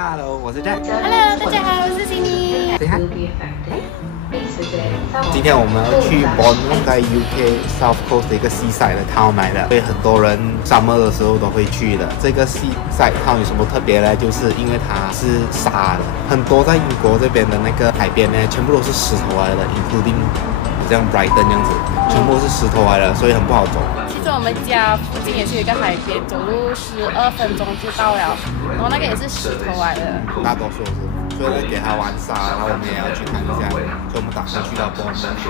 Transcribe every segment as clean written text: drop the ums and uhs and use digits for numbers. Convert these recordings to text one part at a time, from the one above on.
Hello，我是 Jack。Hello，大家好，我是悉尼。今天我们要去 Bournemouth，在 UK South Coast 的一个 seaside 的 town 来的，所以很多人 summer 的时候都会去的。这个 seaside town 有什么特别呢？就是因为它是沙的，很多在英国这边的那个海边呢，全部都是石头来的 ，including 这样 Brighton 这样子，全部都是石头来的，所以很不好走。其实我们家附近也是有一个海边，走路12分钟就到了，然后那个也是石头来的。大多数是，所以呢给它玩沙，然后我们也要去看一下，所以我们打算去到 Bournemouth。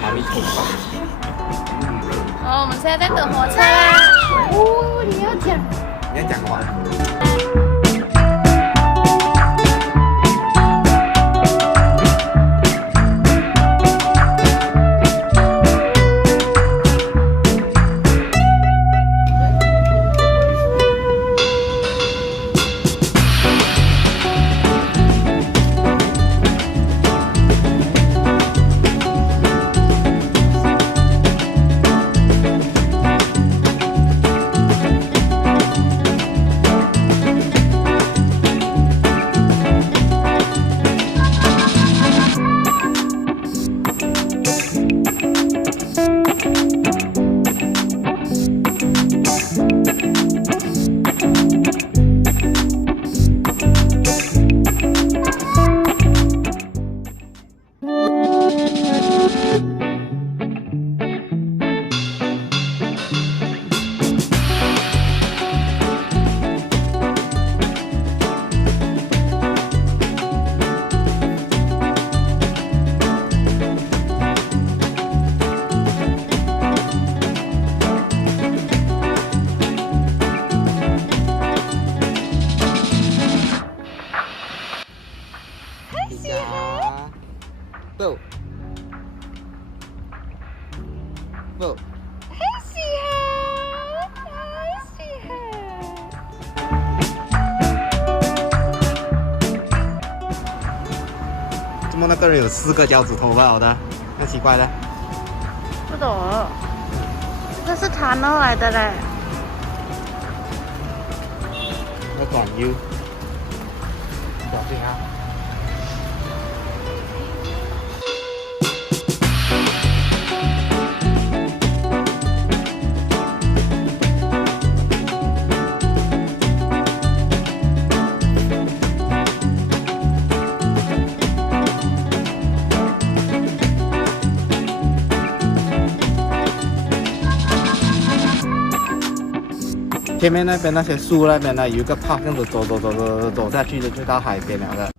妈咪头发。然后我们现在在等火车啦。哦，你要讲话。Bo. Bo. Hi, Siha. Hi, Siha. 怎么那个人有4个脚趾头吧？好的，太奇怪了。不懂，这个是他弄来的嘞。那短 U， 小心啊！前面那边那些树那边呢，有一个 park， 这样子走下去就到海边了的。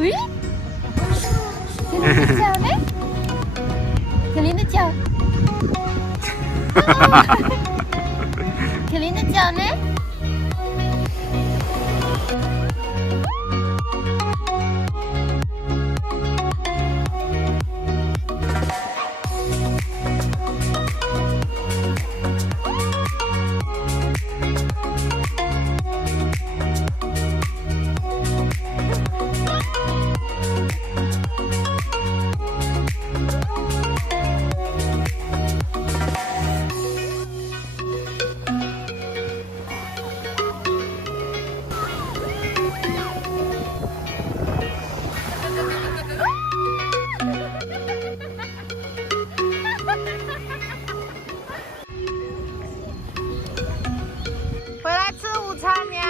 喂，可怜的脚呢？可怜的脚呢？回来吃午餐了。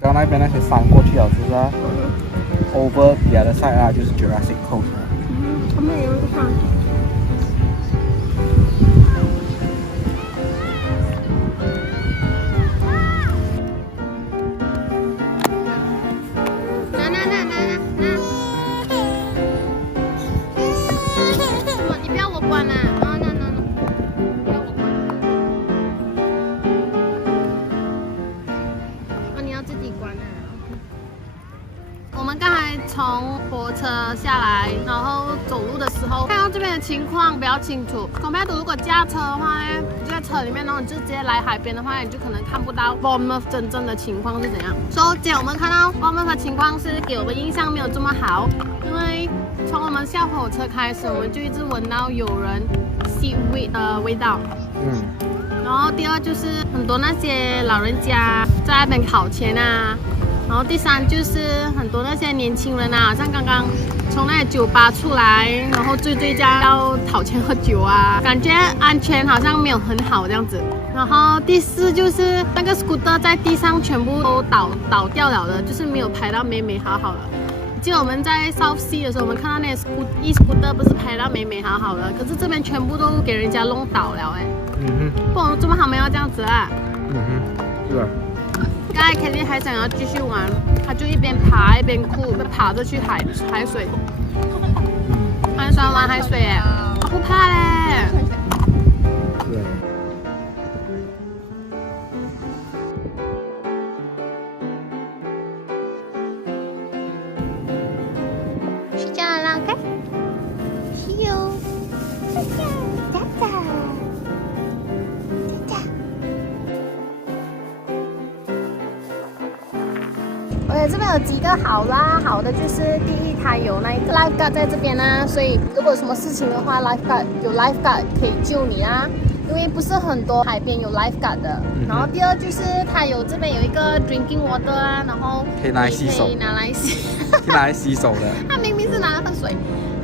刚那边那些山过去了，是不是？Over the other side 啊，就是 Jurassic Coast 啊。他们有一个山。你不要我关啊！我们刚才从火车下来，然后走路的时候看到这边的情况比较清楚。compared to 如果驾车的话呢，你就在车里面，然后你就直接来海边的话，你就可能看不到 Bournemouth 真正的情况是怎样。所以今天我们看到 Bournemouth 的情况是给我们印象没有这么好，因为从我们下火车开始，我们就一直闻到有人 seaweed 的味道。然后第二就是很多那些老人家在那边烤钱啊。然后第三就是很多那些年轻人啊，像刚刚从那酒吧出来，然后醉这样要讨钱喝酒啊，感觉安全好像没有很好这样子。然后第四就是那个 scooter 在地上全部都倒掉了的，就是没有拍到美美好好的。记得我们在 South Sea 的时候，我们看到那些 scooter 不是拍到美美好好的，可是这边全部都给人家弄倒了哎。不然这么他们要这样子啊？是啊。刚才 Kelly 还想要继续玩，他就一边爬一边哭，爬着去海水，他很喜欢玩海水耶，他不怕嘞。睡觉了，看，是哟，睡觉，早早。这边有几个好啦，好的就是第一，它有那个 lifeguard 在这边啊，所以如果有什么事情的话有 lifeguard 可以救你啊，因为不是很多海边有 lifeguard 的。然后第二就是它有这边有一个 drinking water 啊，然后可以拿来洗手，可以拿来洗手的。它明明是拿来喝水，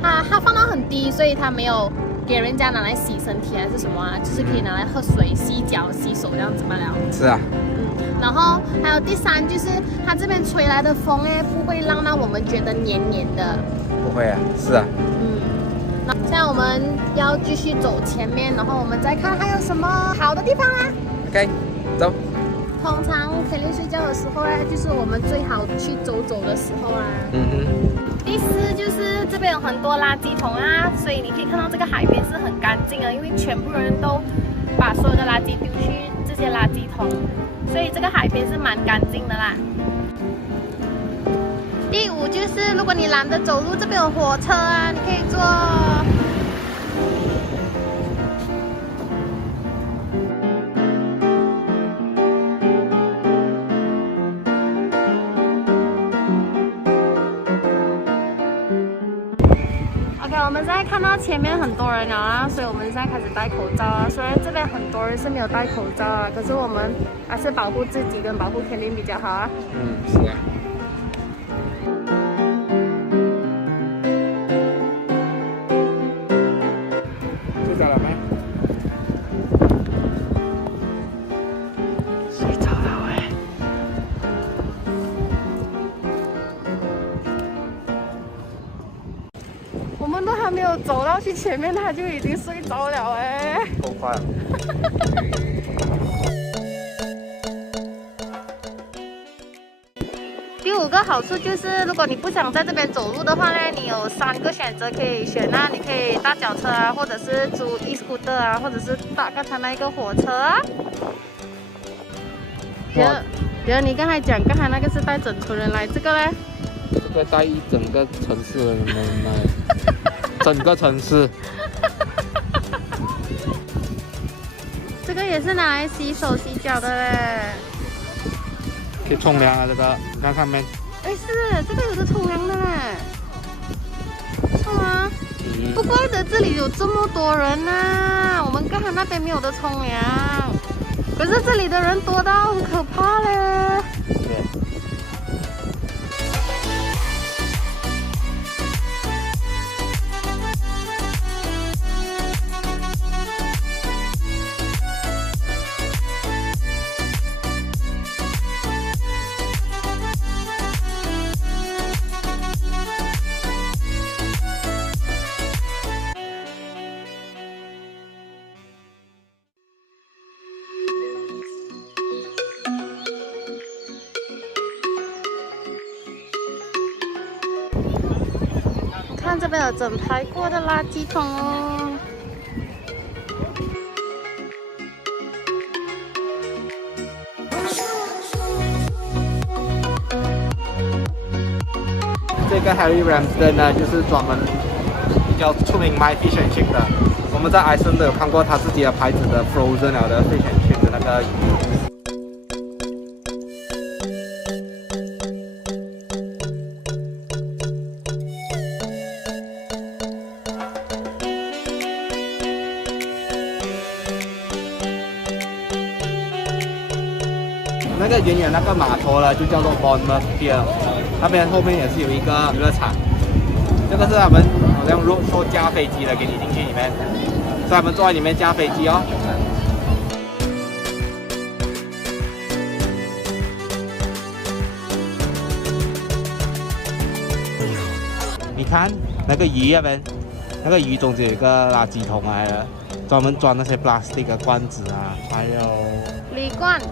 它放到很低，所以它没有给人家拿来洗身体还是什么啊，就是可以拿来喝水、洗脚、洗手这样子罢了。是啊。然后还有第三就是它这边吹来的风哎，不会让我们觉得黏黏的。不会啊，是啊。那现在我们要继续走前面，然后我们再看还有什么好的地方啦。OK， 走。通常肯定睡觉的时候呢，就是我们最好去走走的时候啊。第四就是这边有很多垃圾桶啊，所以你可以看到这个海边是很干净的，因为全部人都把所有的垃圾丢去这些垃圾桶，所以这个海边是蛮干净的啦。第五就是如果你懒得走路，这边有火车啊，你可以坐。我们现在看到前面很多人了啊，所以我们现在开始戴口罩啊。虽然这边很多人是没有戴口罩啊，可是我们还是保护自己跟保护天灵比较好啊。是啊。睡着了没？睡着了喂。我们都还没有走到去前面，他就已经睡着了哎，够快了。第五个好处就是，如果你不想在这边走路的话呢，你有3个选择可以选啊，你可以搭脚车啊，或者是租 e-scooter 啊，或者是搭刚才那一个火车啊。比如你刚才讲，刚才那个是带整村人来，这个呢？这个带一整个城市的人来，整个城市。这个也是拿来洗手洗脚的嘞。可以冲凉啊，这个你看上面。哎，是这个有的冲凉的嘞。冲啊！不怪得这里有这么多人呐，我们刚才那边没有的冲凉，可是这里的人多到很可怕嘞。对。看这边有整排过的垃圾桶哦。这个 Harry Ramsden 呢，就是专门比较出名卖 fish and chip 的。我们在艾森都有看过他自己的牌子的 Frozen 了的 fish and chip 的那个鱼。那个远远那个码头呢，就叫做 Bournemouth Pier， 那边后面也是有一个娱乐场。这个是他们好像说加飞机的，给你进去里面，所以他们坐在里面加飞机哦。你看那个鱼那边，那个鱼中间有一个垃圾桶来了，专门装那些 plastic 的罐子啊，还有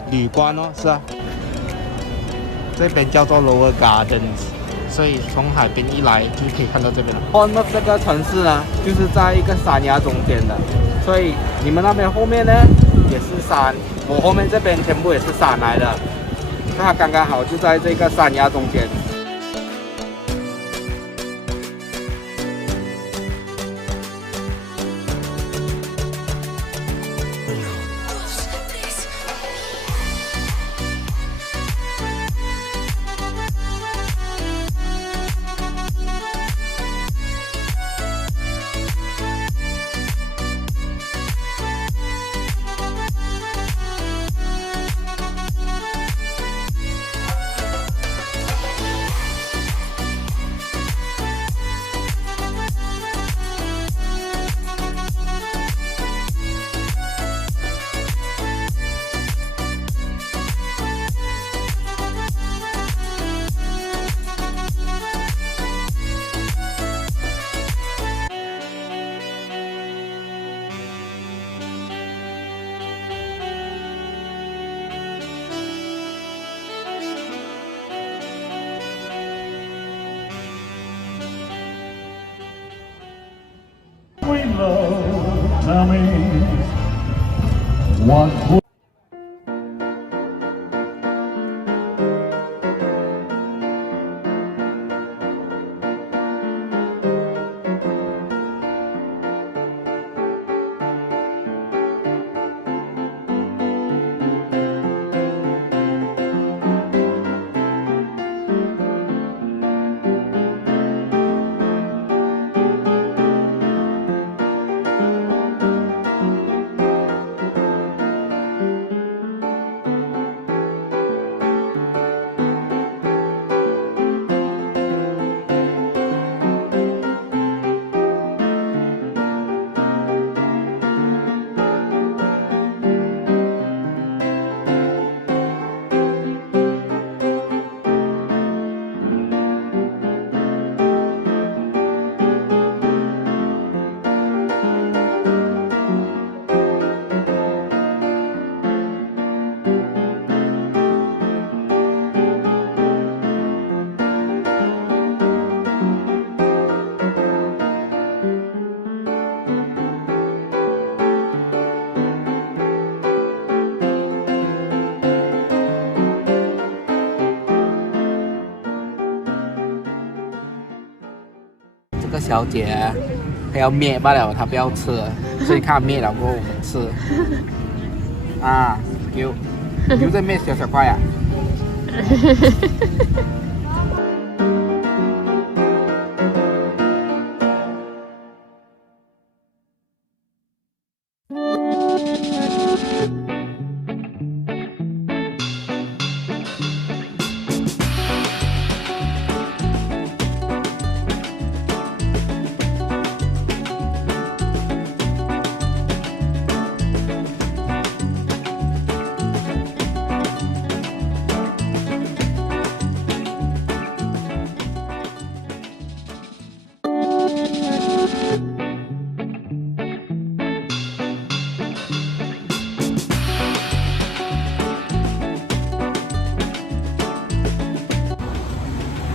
铝罐哦，是啊。这边叫做 Lower Gardens， 所以从海边一来就可以看到这边了。Bournemouth 这个城市呢，就是在一个山崖中间的，所以你们那边后面呢也是山，我后面这边全部也是山来的，它刚刚好就在这个山崖中间。love, tell me what would这个小姐她要灭罢了，她不要吃，所以看灭了过后我们吃。啊，有在灭小块啊。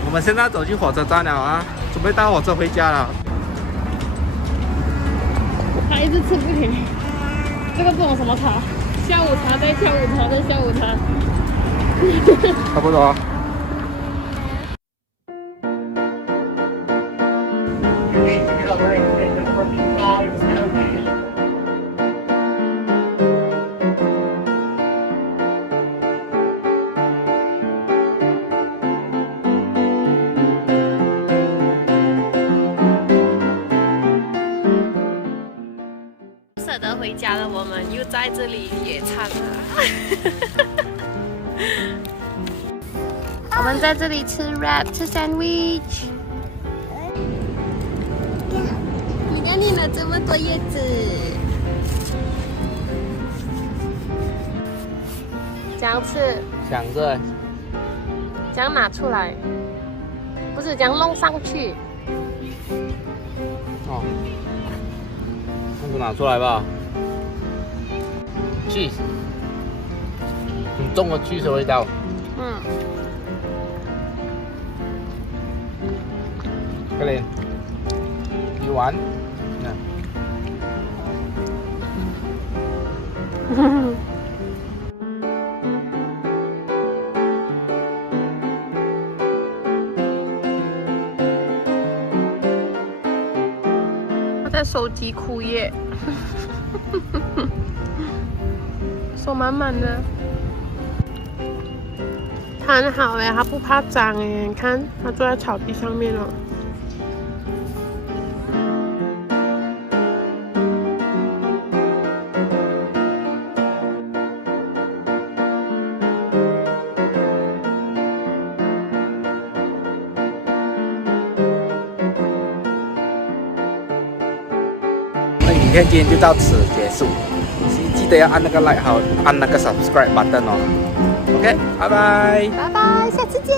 我们现在走进火车站了啊，准备搭火车回家了。他一直吃不停，这个不懂什么茶，下午茶再下午茶再下午茶，差不多。舍得回家的我们又在这里野餐了。我们在这里吃 wrap， 吃 sandwich。你看你拿这么多叶子，这样吃，想着这样拿出来，不是这样弄上去。哦，那就拿出来吧。cheese， 很重的 cheese 的味道。嗯。快点，一碗。他在收集枯叶，手满满的。他很好哎，他不怕脏哎，你看他坐在草地上面了。影片今天就到此结束，记得要按那个 like 和按那个 subscribe button 哦。OK， 拜拜。拜拜，下次见。